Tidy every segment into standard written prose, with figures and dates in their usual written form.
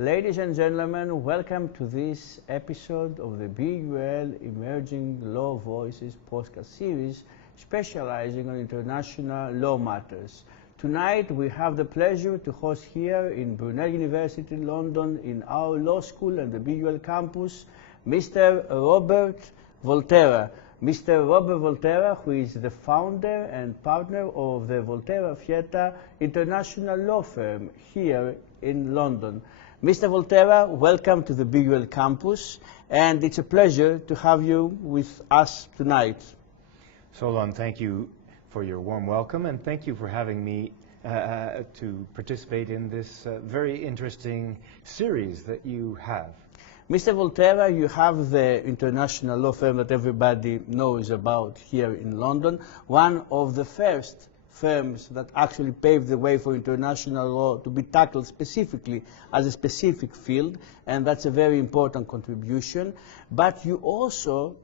Ladies and gentlemen, welcome to this episode of the BUL Emerging Law Voices podcast series specializing on international law matters. Tonight we have the pleasure to host here in Brunel University London in our law school and the BUL campus, Mr. Robert Volterra. Mr. Robert Volterra, who is the founder and partner of the Volterra Fietta international law firm here in London. Mr. Volterra, welcome to the BUL campus, and it's a pleasure to have you with us tonight. Solon, thank you for your warm welcome, and thank you for having me to participate in this very interesting series that you have. Mr. Volterra, you have the international law firm that everybody knows about here in London, one of the first firms that actually paved the way for international law to be tackled specifically as a specific field, and that's a very important contribution. But you're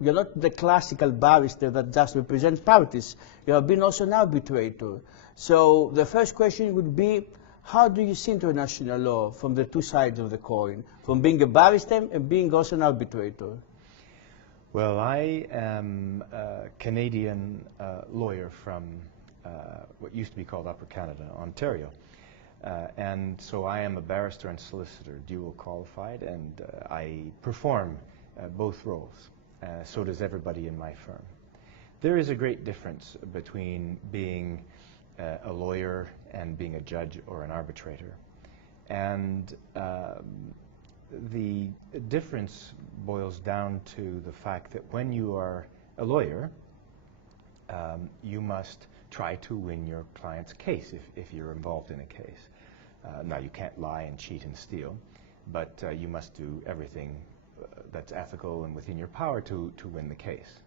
not the classical barrister that just represents parties. You have been also an arbitrator. So the first question would be, how do you see international law from the two sides of the coin, from being a barrister and being also an arbitrator? Well, I am a Canadian lawyer from what used to be called Upper Canada, Ontario. And so I am a barrister and solicitor, dual qualified, and I perform both roles. So does everybody in my firm. There is a great difference between being a lawyer and being a judge or an arbitrator. And the difference boils down to the fact that when you are a lawyer, you must try to win your client's case if you're involved in a case. Now, you can't lie and cheat and steal, but you must do everything that's ethical and within your power to win the case,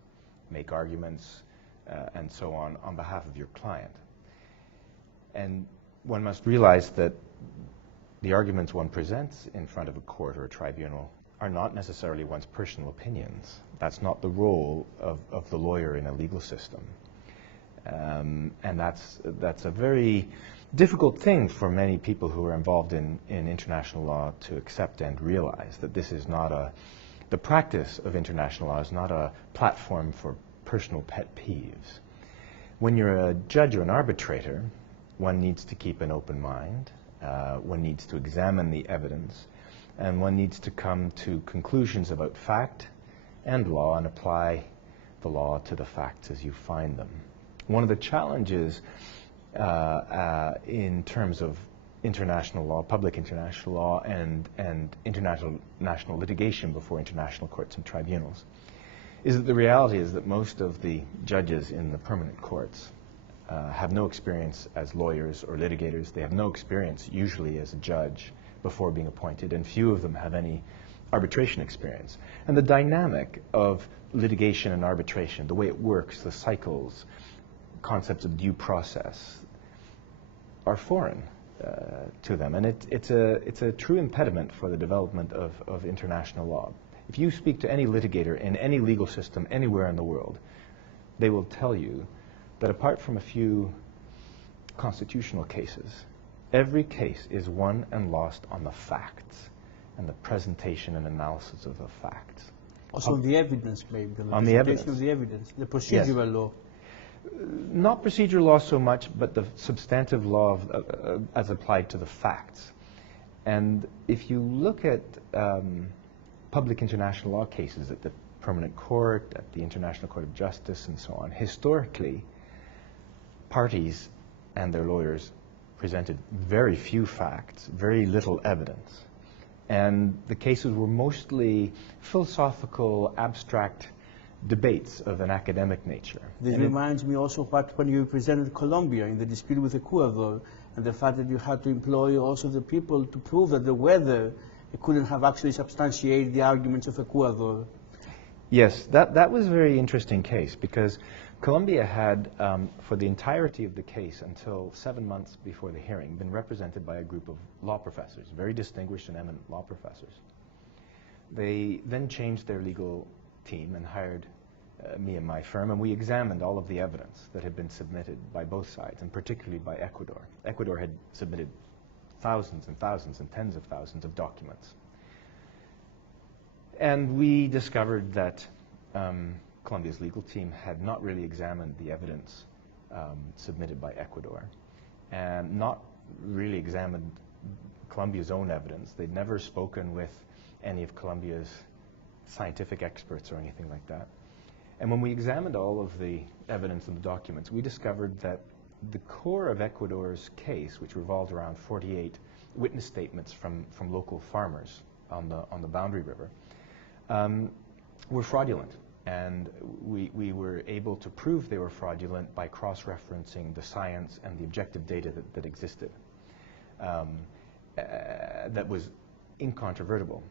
make arguments, and so on behalf of your client. And one must realize that the arguments one presents in front of a court or a tribunal are not necessarily one's personal opinions. That's not the role of the lawyer in a legal system. And that's a very difficult thing for many people who are involved in international law to accept and realize, that this is not the practice of international law is not a platform for personal pet peeves. When you're a judge or an arbitrator, one needs to keep an open mind, one needs to examine the evidence, and one needs to come to conclusions about fact and law and apply the law to the facts as you find them. One of the challenges in terms of international law, public international law, and international litigation before international courts and tribunals is that the reality is that most of the judges in the permanent courts have no experience as lawyers or litigators. They have no experience usually as a judge before being appointed, and few of them have any arbitration experience. And the dynamic of litigation and arbitration, the way it works, the cycles, concepts of due process, are foreign to them, and it's a true impediment for the development of international law. If you speak to any litigator in any legal system anywhere in the world, they will tell you that apart from a few constitutional cases, every case is won and lost on the facts and the presentation and analysis of the facts. Also on the evidence, maybe. On the evidence. Of the evidence, the procedural Yes. law. Not procedural law so much, but the substantive law as applied to the facts. And if you look at public international law cases at the Permanent Court, at the International Court of Justice, and so on, historically, parties and their lawyers presented very few facts, very little evidence. And the cases were mostly philosophical, abstract debates of an academic nature. This reminds me also of when you represented Colombia in the dispute with Ecuador, and the fact that you had to employ also the people to prove that the weather couldn't have actually substantiated the arguments of Ecuador. Yes, that was a very interesting case, because Colombia had, for the entirety of the case until 7 months before the hearing, been represented by a group of law professors, very distinguished and eminent law professors. They then changed their legal team and hired me and my firm, and we examined all of the evidence that had been submitted by both sides, and particularly by Ecuador. Ecuador had submitted thousands and thousands and tens of thousands of documents. And we discovered that Colombia's legal team had not really examined the evidence submitted by Ecuador and not really examined Colombia's own evidence. They'd never spoken with any of Colombia's scientific experts or anything like that. And when we examined all of the evidence and the documents, we discovered that the core of Ecuador's case, which revolved around 48 witness statements from local farmers on the Boundary River, were fraudulent. And we were able to prove they were fraudulent by cross-referencing the science and the objective data that existed. That was incontrovertible.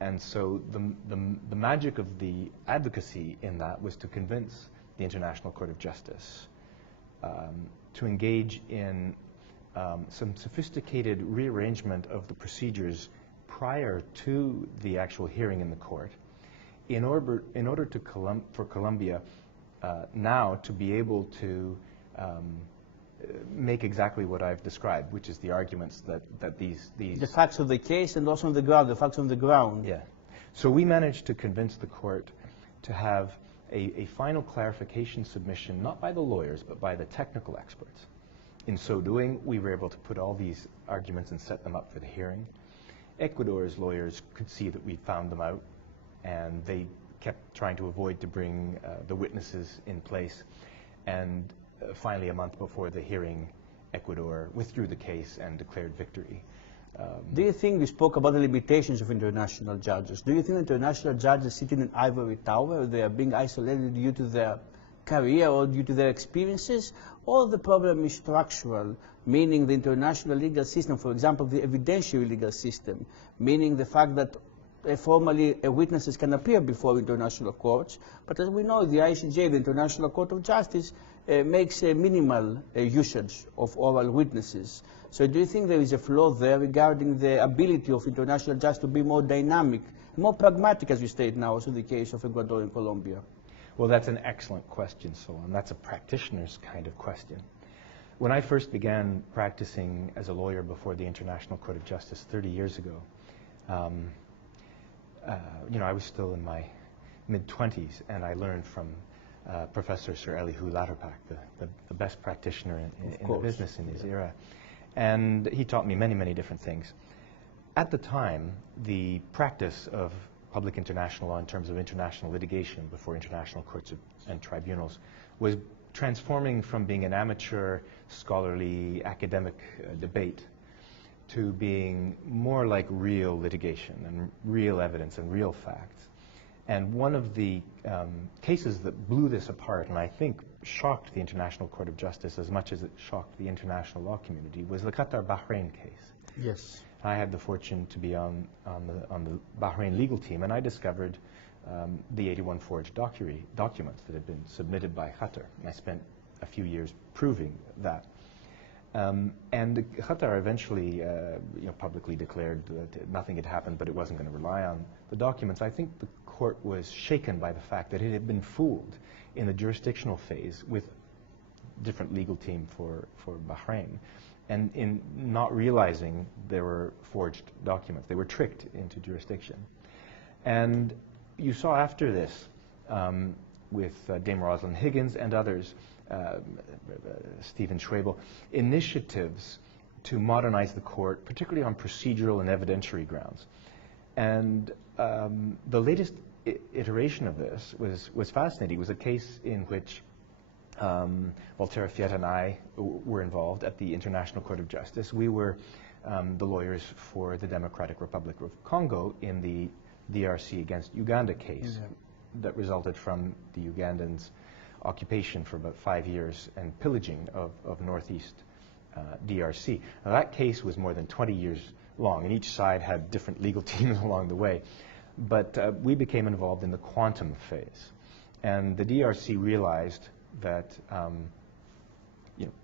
And so the magic of the advocacy in that was to convince the International Court of Justice to engage in some sophisticated rearrangement of the procedures prior to the actual hearing in the court in order for Colombia now to be able to make exactly what I've described, which is the arguments that these... The facts of the case and also on the ground, the facts on the ground. Yeah. So we managed to convince the court to have a final clarification submission, not by the lawyers, but by the technical experts. In so doing, we were able to put all these arguments and set them up for the hearing. Ecuador's lawyers could see that we found them out, and they kept trying to avoid to bring the witnesses in place. And finally, a month before the hearing, Ecuador withdrew the case and declared victory. Do you think we spoke about the limitations of international judges? Do you think international judges sit in an ivory tower, they are being isolated due to their career or due to their experiences? Or the problem is structural, meaning the international legal system, for example, the evidentiary legal system, meaning the fact that formally witnesses can appear before international courts, but as we know, the ICJ, the International Court of Justice, makes a minimal usage of oral witnesses. So do you think there is a flaw there regarding the ability of international justice to be more dynamic, more pragmatic, as you state now, also the case of Ecuador and Colombia? Well, that's an excellent question, Solon. That's a practitioner's kind of question. When I first began practicing as a lawyer before the International Court of Justice 30 years ago, I was still in my mid-20s, and I learned from Professor Sir Elihu Latterpack, the best practitioner in the business in his era. And he taught me many, many different things. At the time, the practice of public international law in terms of international litigation before international courts and tribunals was transforming from being an amateur, scholarly, academic debate to being more like real litigation and real evidence and real facts. And one of the cases that blew this apart, and I think shocked the International Court of Justice as much as it shocked the international law community, was the Qatar-Bahrain case. Yes. I had the fortune to be on the Bahrain legal team, and I discovered the 81 forged documents that had been submitted by Qatar. And I spent a few years proving that. And Qatar eventually publicly declared that nothing had happened, but it wasn't going to rely on the documents. I think the court was shaken by the fact that it had been fooled in the jurisdictional phase with different legal team for Bahrain, and in not realizing there were forged documents. They were tricked into jurisdiction. And you saw after this, with Dame Rosalind Higgins and others, Stephen Schwabel, initiatives to modernize the court, particularly on procedural and evidentiary grounds. And the latest iteration of this was fascinating. It was a case in which Volterra Fietta and I were involved at the International Court of Justice. We were the lawyers for the Democratic Republic of Congo in the DRC against Uganda case that resulted from the Ugandans' occupation for about 5 years and pillaging of northeast DRC. Now, that case was more than 20 years long, and each side had different legal teams along the way. But we became involved in the quantum phase. And the DRC realized that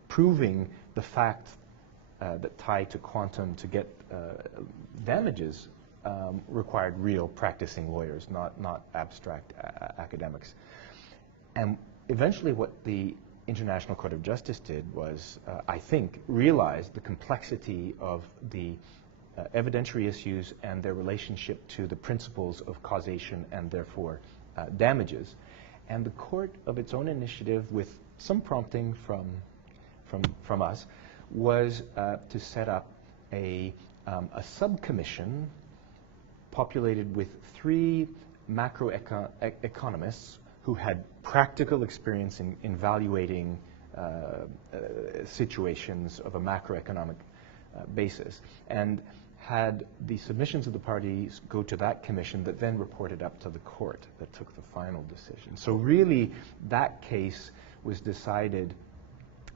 proving the fact that tied to quantum to get damages required real practicing lawyers, not abstract academics. And eventually what the International Court of Justice did was, I think, realize the complexity of the evidentiary issues and their relationship to the principles of causation and therefore damages. And the court, of its own initiative, with some prompting from us, was to set up a subcommission populated with 3 macroeconomists who had practical experience in evaluating situations of a macroeconomic basis, and had the submissions of the parties go to that commission that then reported up to the court that took the final decision. So really, that case was decided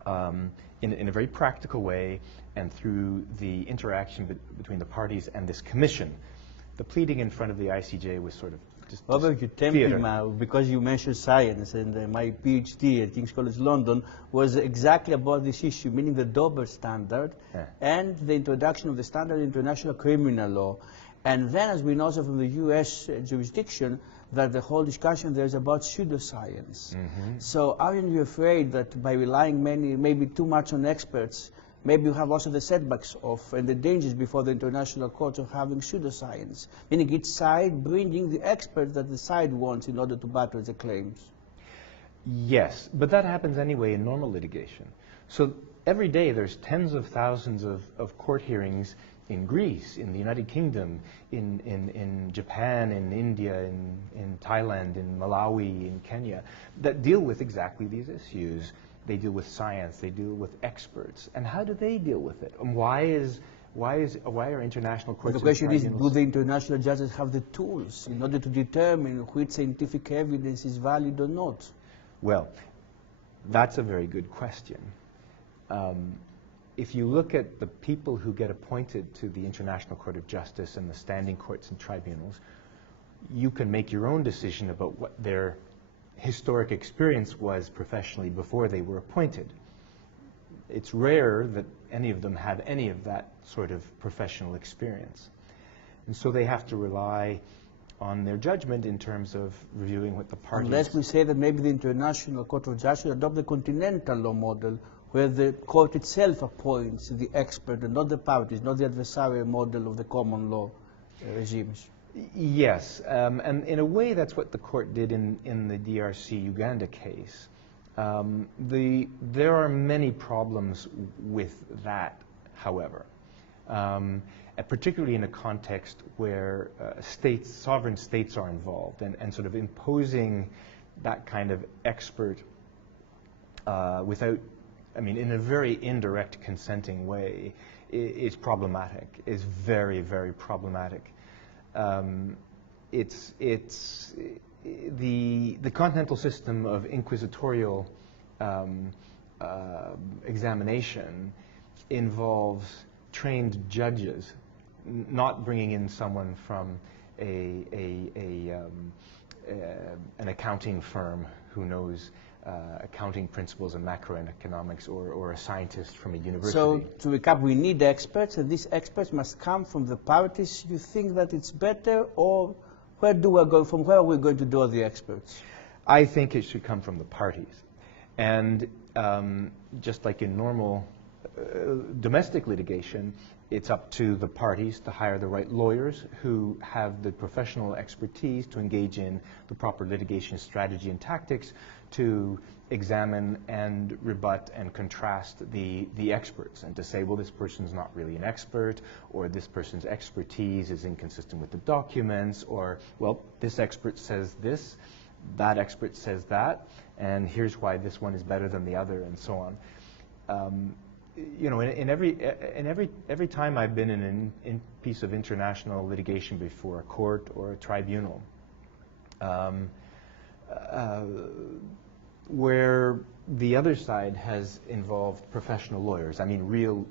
in a very practical way and through the interaction between the parties and this commission. The pleading in front of the ICJ was sort of just Robert, you tempt me now because you mentioned science, and my PhD at King's College London was exactly about this issue, meaning the double standard and the introduction of the standard in international criminal law. And then, as we know also from the US jurisdiction, that the whole discussion there is about pseudoscience. So aren't you afraid that by relying maybe too much on experts, maybe you have also the setbacks of and the dangers before the international courts of having pseudoscience, meaning each side bringing the experts that the side wants in order to battle the claims? Yes, but that happens anyway in normal litigation. So every day there's tens of thousands of court hearings in Greece, in the United Kingdom, in Japan, in India, in Thailand, in Malawi, in Kenya, that deal with exactly these issues. They deal with science, they deal with experts. And how do they deal with it? And why are international courts... The question is, do the international judges have the tools in order to determine which scientific evidence is valid or not? Well, that's a very good question. If you look at the people who get appointed to the International Court of Justice and the standing courts and tribunals, you can make your own decision about what their historic experience was professionally before they were appointed. It's rare that any of them have any of that sort of professional experience. And so they have to rely on their judgment in terms of reviewing what the parties... Unless we say that maybe the International Court of Justice should adopt the continental law model, where the court itself appoints the expert and not the parties, not the adversarial model of the common law regimes. Yes, and in a way that's what the court did in the DRC Uganda case. There are many problems with that, however, particularly in a context where sovereign states are involved, and sort of imposing that kind of expert without, in a very indirect consenting way is problematic, is very, very problematic. It's the continental system of inquisitorial examination involves trained judges, not bringing in someone from an accounting firm who knows accounting principles and macroeconomics, or a scientist from a university. So, to recap, we need experts, and these experts must come from the parties. You think that it's better, or from where are we going to draw the experts? I think it should come from the parties. And just like in normal domestic litigation, it's up to the parties to hire the right lawyers who have the professional expertise to engage in the proper litigation strategy and tactics to examine and rebut and contrast the experts, and to say, well, this person's not really an expert, or this person's expertise is inconsistent with the documents, or, well, this expert says this, that expert says that, and here's why this one is better than the other, and so on. Every time I've been in a piece of international litigation before a court or a tribunal, where the other side has involved professional lawyers, real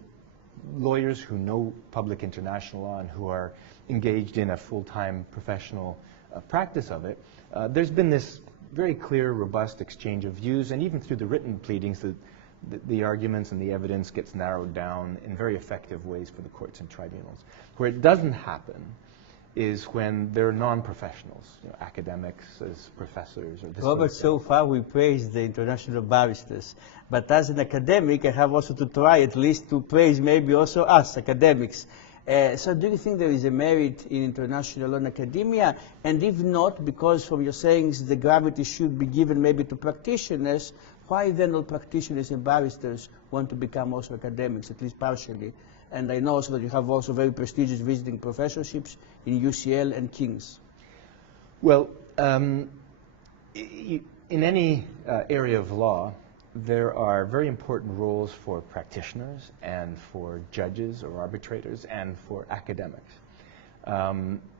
lawyers who know public international law and who are engaged in a full-time professional practice of it, there's been this very clear, robust exchange of views, and even through the written pleadings, the arguments and the evidence gets narrowed down in very effective ways for the courts and tribunals. Where it doesn't happen, is when they're non-professionals, academics as professors or this sort Robert, of thing. so far we praised the international barristers, but as an academic, I have also to try at least to praise maybe also us academics. So do you think there is a merit in international law in academia? And if not, because from your sayings the gravity should be given maybe to practitioners, why then all practitioners and barristers want to become also academics, at least partially? And I know also that you have also very prestigious visiting professorships in UCL and King's. Well, in any area of law, there are very important roles for practitioners and for judges or arbitrators and for academics.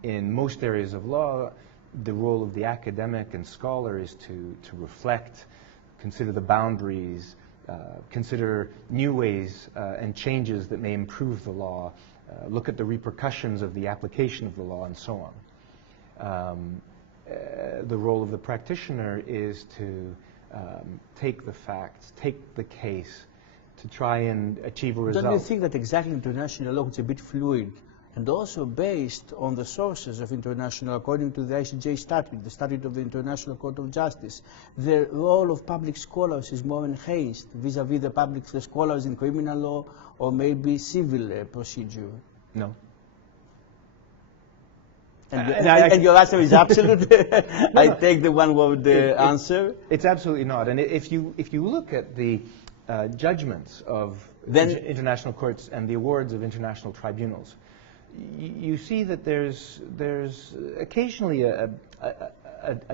In most areas of law, the role of the academic and scholar is to reflect, consider the boundaries, consider new ways and changes that may improve the law, look at the repercussions of the application of the law, and so on. The role of the practitioner is to take the facts, take the case, to try and achieve a result. Don't you think that exactly international law is a bit fluid and also based on the sources of international, according to the ICJ statute, the statute of the International Court of Justice, the role of public scholars is more enhanced vis-à-vis the scholars in criminal law or maybe civil procedure? No. And your answer is absolute? I take the one-word answer. It's absolutely not. And if you look at the judgments of international courts and the awards of international tribunals, you see that there's occasionally a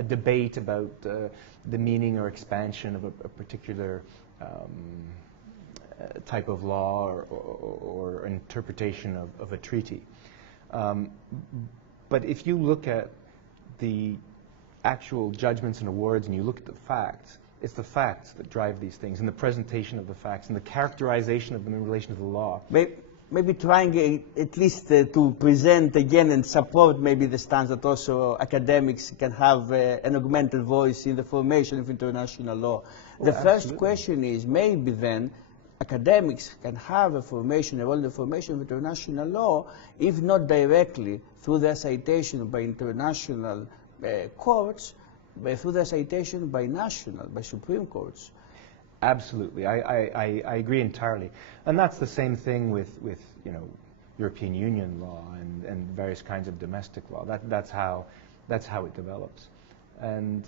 debate about the meaning or expansion of a particular type of law or interpretation of a treaty. But if you look at the actual judgments and awards and you look at the facts, it's the facts that drive these things, and the presentation of the facts and the characterization of them in relation to the law. Maybe trying at least to present again and support maybe the stance that also academics can have an augmented voice in the formation of international law. The first question is maybe then academics can have a role in the formation of international law, if not directly through their citation by international courts, but through their citation by Supreme Courts. Absolutely, I agree entirely, and that's the same thing with European Union law and various kinds of domestic law. That's how it develops, and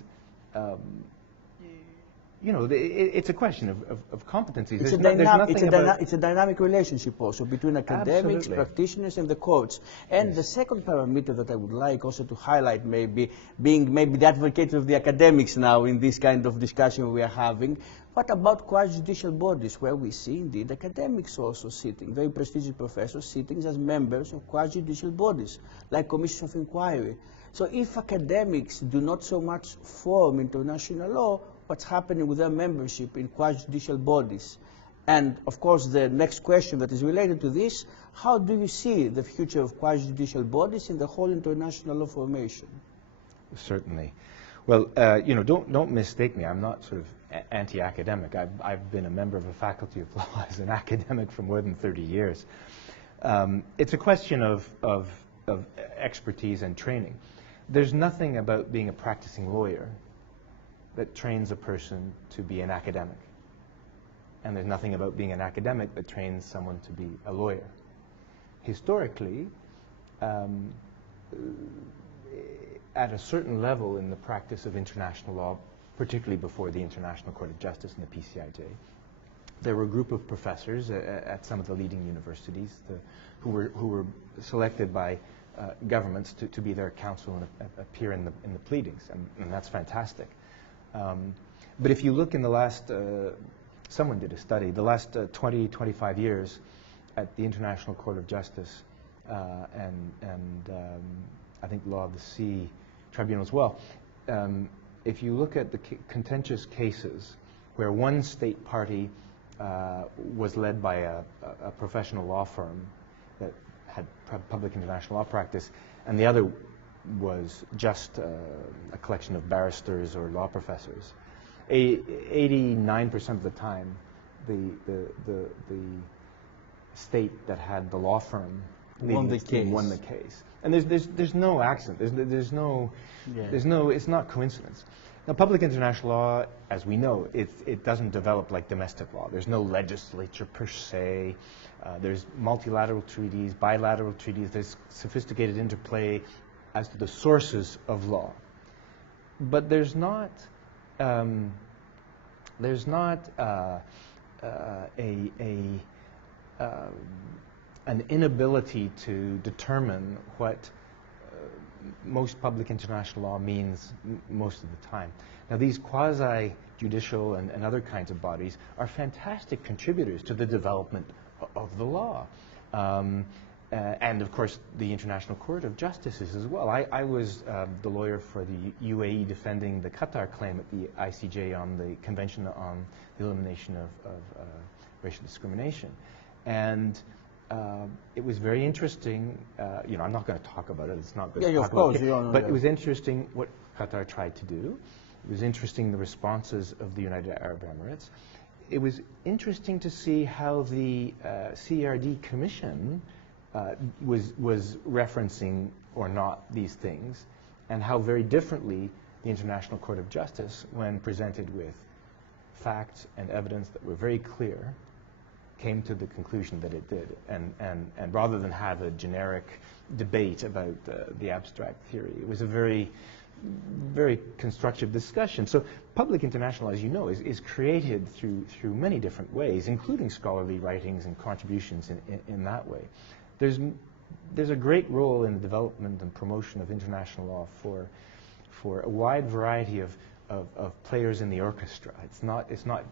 it's a question of competencies. It's a dynamic relationship also between academics, Absolutely. practitioners, and the courts. And the second parameter that I would like also to highlight, maybe being the advocate of the academics now in this kind of discussion we are having, what about quasi-judicial bodies, where we see indeed academics also sitting, very prestigious professors sitting as members of quasi-judicial bodies, like commissions of inquiry. So if academics do not so much form international law, what's happening with their membership in quasi-judicial bodies? And of course the next question that is related to this, how do you see the future of quasi-judicial bodies in the whole international law formation? Certainly. Well, don't mistake me. I'm not sort of anti-academic. I've been a member of a faculty of law as an academic for more than 30 years. It's a question of expertise and training. There's nothing about being a practicing lawyer that trains a person to be an academic. And there's nothing about being an academic that trains someone to be a lawyer. Historically, at a certain level in the practice of international law, particularly before the International Court of Justice and the PCIJ, there were a group of professors at some of the leading universities who were selected by governments to be their counsel and appear in the pleadings, and that's fantastic. But if you look in the last, someone did a study, the last 20, 25 years at the International Court of Justice and I think Law of the Sea Tribunal as well, if you look at the contentious cases where one state party was led by a professional law firm that had public international law practice, and the other was just a collection of barristers or law professors, 89% of the time, the state that had the law firm won the case. Won the case. And there's no accident. There's no, it's not coincidence. Now, public international law, as we know, it doesn't develop like domestic law. There's no legislature per se. There's multilateral treaties, bilateral treaties. There's sophisticated interplay as to the sources of law. But there's not an inability to determine what most public international law means most of the time. Now, these quasi-judicial and other kinds of bodies are fantastic contributors to the development of the law. And of course, the International Court of Justice is as well. I was the lawyer for the UAE defending the Qatar claim at the ICJ on the Convention on the Elimination of Racial Discrimination. And it was very interesting. I'm not going to talk about it. It's not good to talk about it. But it was interesting what Qatar tried to do. It was interesting the responses of the United Arab Emirates. It was interesting to see how the CRD Commission was referencing or not these things, and how very differently the International Court of Justice, when presented with facts and evidence that were very clear, came to the conclusion that it did. And rather than have a generic debate about the abstract theory, it was a very, very constructive discussion. So public international, as you know, is created through many different ways, including scholarly writings and contributions in that way. There's a great role in the development and promotion of international law for a wide variety of players in the orchestra. It's not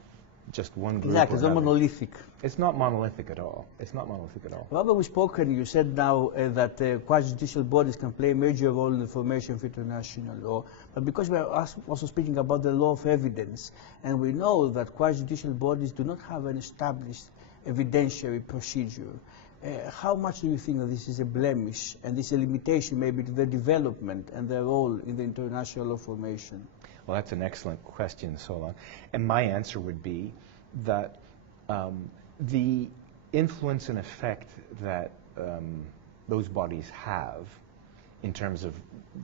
just one group. Exactly, it's not monolithic. It's not monolithic at all. It's not monolithic at all. Robert, we spoke, and you said now that quasi-judicial bodies can play a major role in the formation of international law. But because we are also speaking about the law of evidence, and we know that quasi-judicial bodies do not have an established evidentiary procedure, how much do you think that this is a blemish and this is a limitation maybe to their development and their role in the international law formation? Well, that's an excellent question, Solon. And my answer would be that the influence and effect that those bodies have in terms of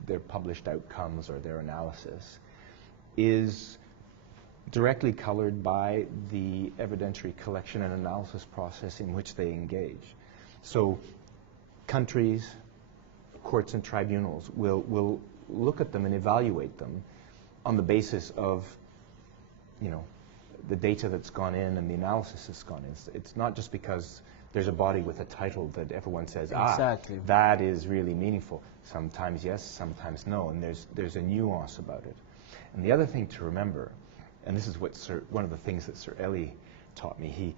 their published outcomes or their analysis is directly colored by the evidentiary collection and analysis process in which they engage. So countries, courts and tribunals will look at them and evaluate them on the basis of, the data that's gone in and the analysis that's gone in. It's not just because there's a body with a title that everyone says, exactly, that is really meaningful. Sometimes yes, sometimes no, and there's a nuance about it. And the other thing to remember, and this is what one of the things that Sir Eli taught me.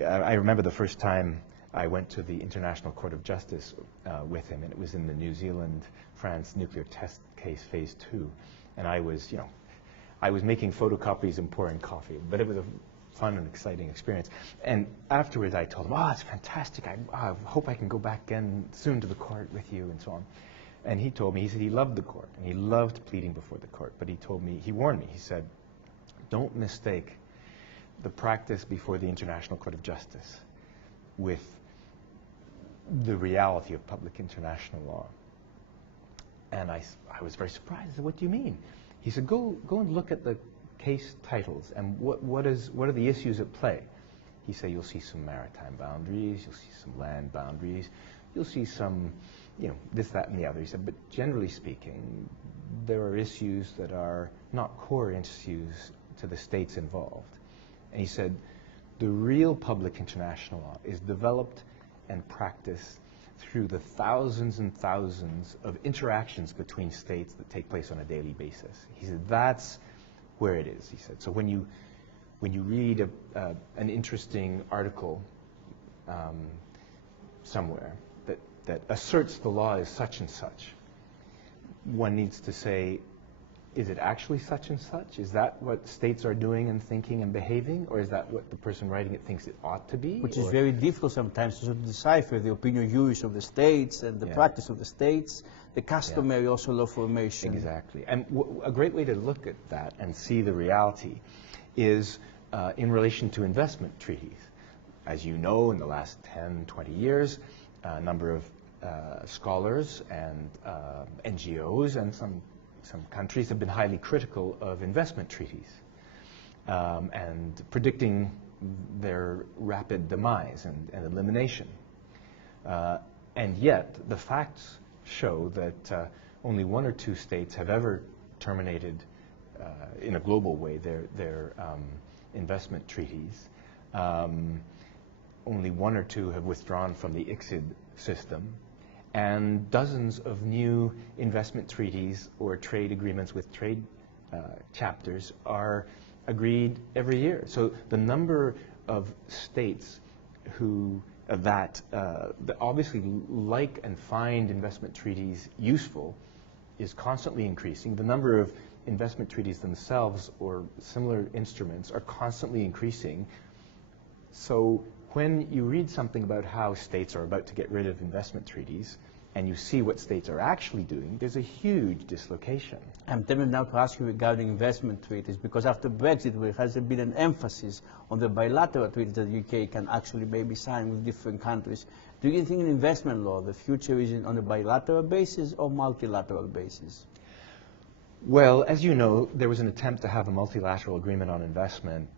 I remember the first time I went to the International Court of Justice with him, and it was in the New Zealand-France nuclear test case, phase 2. And I was making photocopies and pouring coffee, but it was a fun and exciting experience. And afterwards, I told him, it's fantastic. I hope I can go back again soon to the court with you, and so on. And he told me, he said he loved the court, and he loved pleading before the court. But he warned me, he said, don't mistake the practice before the International Court of Justice with the reality of public international law. And I was very surprised. I said, what do you mean? He said, go and look at the case titles and what are the issues at play. He said, you'll see some maritime boundaries, you'll see some land boundaries, you'll see some, this, that, and the other. He said, but generally speaking, there are issues that are not core issues to the states involved. And he said, the real public international law is developed and practiced through the thousands and thousands of interactions between states that take place on a daily basis. He said, that's where it is, he said. So when you read an interesting article somewhere that asserts the law is such and such, one needs to say, is it actually such and such? Is that what states are doing and thinking and behaving? Or is that what the person writing it thinks it ought to be? Which is very difficult sometimes to decipher the opinion use of the states and the practice of the states, the customary also law formation. Exactly. And a great way to look at that and see the reality is in relation to investment treaties. As you know, in the last 10, 20 years, a number of scholars and NGOs and some countries have been highly critical of investment treaties and predicting their rapid demise and elimination. And yet, the facts show that only 1 or 2 states have ever terminated in a global way their investment treaties. Only 1 or 2 have withdrawn from the ICSID system, and dozens of new investment treaties or trade agreements with trade chapters are agreed every year. So the number of states who that obviously like and find investment treaties useful is constantly increasing. The number of investment treaties themselves or similar instruments are constantly increasing. So when you read something about how states are about to get rid of investment treaties and you see what states are actually doing, there's a huge dislocation. I'm tempted now to ask you regarding investment treaties, because after Brexit there has been an emphasis on the bilateral treaties that the UK can actually maybe sign with different countries. Do you think in investment law the future is on a bilateral basis or multilateral basis? Well, as you know, there was an attempt to have a multilateral agreement on investment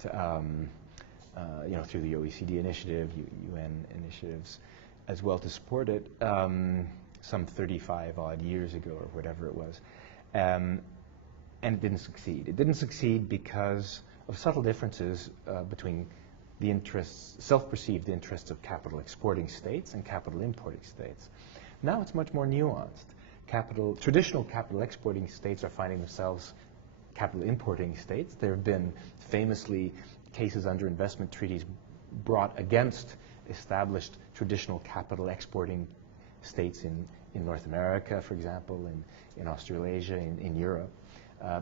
through the OECD initiative, UN initiatives as well to support it some 35 odd years ago or whatever it was. And it didn't succeed. It didn't succeed because of subtle differences between the interests, self-perceived interests of capital exporting states and capital importing states. Now it's much more nuanced. Traditional capital exporting states are finding themselves capital importing states. There have been famously cases under investment treaties brought against established traditional capital exporting states in North America, for example, in Australasia, in Europe,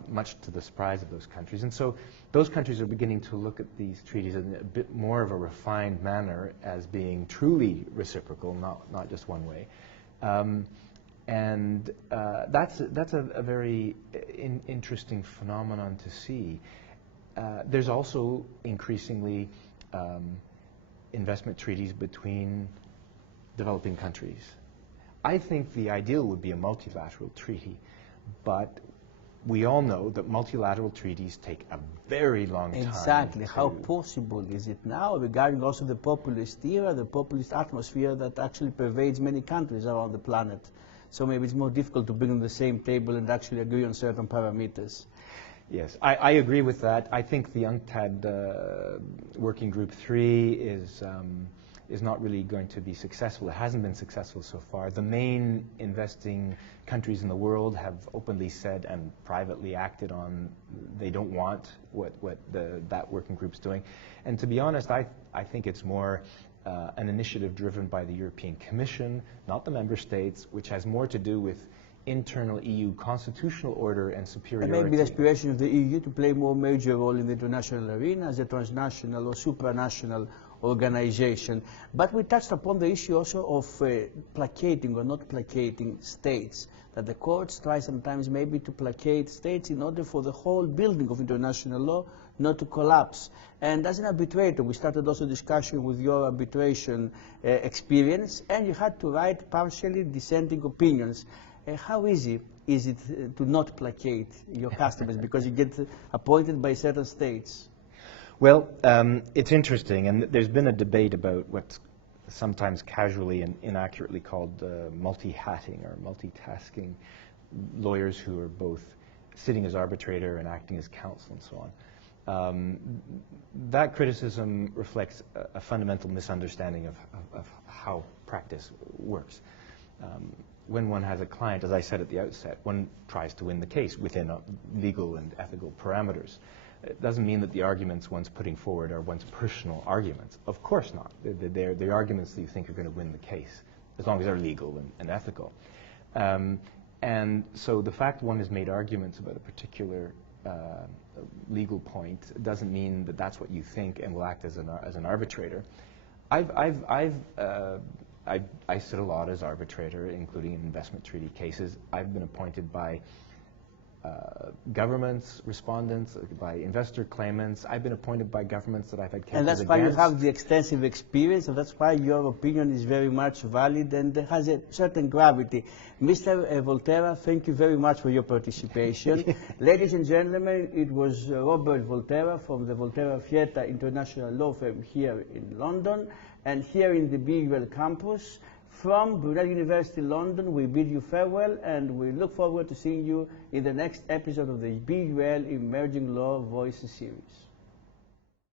much to the surprise of those countries. And so those countries are beginning to look at these treaties in a bit more of a refined manner as being truly reciprocal, not just one way. And that's a very interesting phenomenon to see. There's also increasingly investment treaties between developing countries. I think the ideal would be a multilateral treaty, but we all know that multilateral treaties take a very long time. Exactly. How possible is it now, regarding also the populist era, the populist atmosphere that actually pervades many countries around the planet? So maybe it's more difficult to bring on the same table and actually agree on certain parameters. Yes, I agree with that. I think the UNCTAD Working Group 3 is not really going to be successful. It hasn't been successful so far. The main investing countries in the world have openly said and privately acted on they don't want what that working group's doing. And to be honest, I think it's more an initiative driven by the European Commission, not the member states, which has more to do with internal EU constitutional order and superiority. And maybe the aspiration of the EU to play more major role in the international arena as a transnational or supranational organization. But we touched upon the issue also of placating or not placating states, that the courts try sometimes maybe to placate states in order for the whole building of international law not to collapse. And as an arbitrator, we started also discussion with your arbitration experience, and you had to write partially dissenting opinions. How easy is it to not placate your customers because you get appointed by certain states? Well, it's interesting, and there's been a debate about what's sometimes casually and inaccurately called multi-hatting or multitasking, lawyers who are both sitting as arbitrator and acting as counsel and so on. That criticism reflects a fundamental misunderstanding of how practice works. When one has a client, as I said at the outset, one tries to win the case within legal and ethical parameters. It doesn't mean that the arguments one's putting forward are one's personal arguments. Of course not. They're the arguments that you think are going to win the case, as long as they're legal and ethical. And so the fact one has made arguments about a particular legal point doesn't mean that that's what you think and will act as an arbitrator. I sit a lot as arbitrator, including in investment treaty cases. I've been appointed by governments, respondents, by investor claimants. I've been appointed by governments that I've had cases And that's against. why you have the extensive experience, and that's why your opinion is very much valid and has a certain gravity. Mr. Volterra, thank you very much for your participation. Ladies and gentlemen, it was Robert Volterra from the Volterra Fietta international law firm here in London, and here in the BUL campus. From Brunel University London, we bid you farewell, and we look forward to seeing you in the next episode of the BUL Emerging Law Voices series.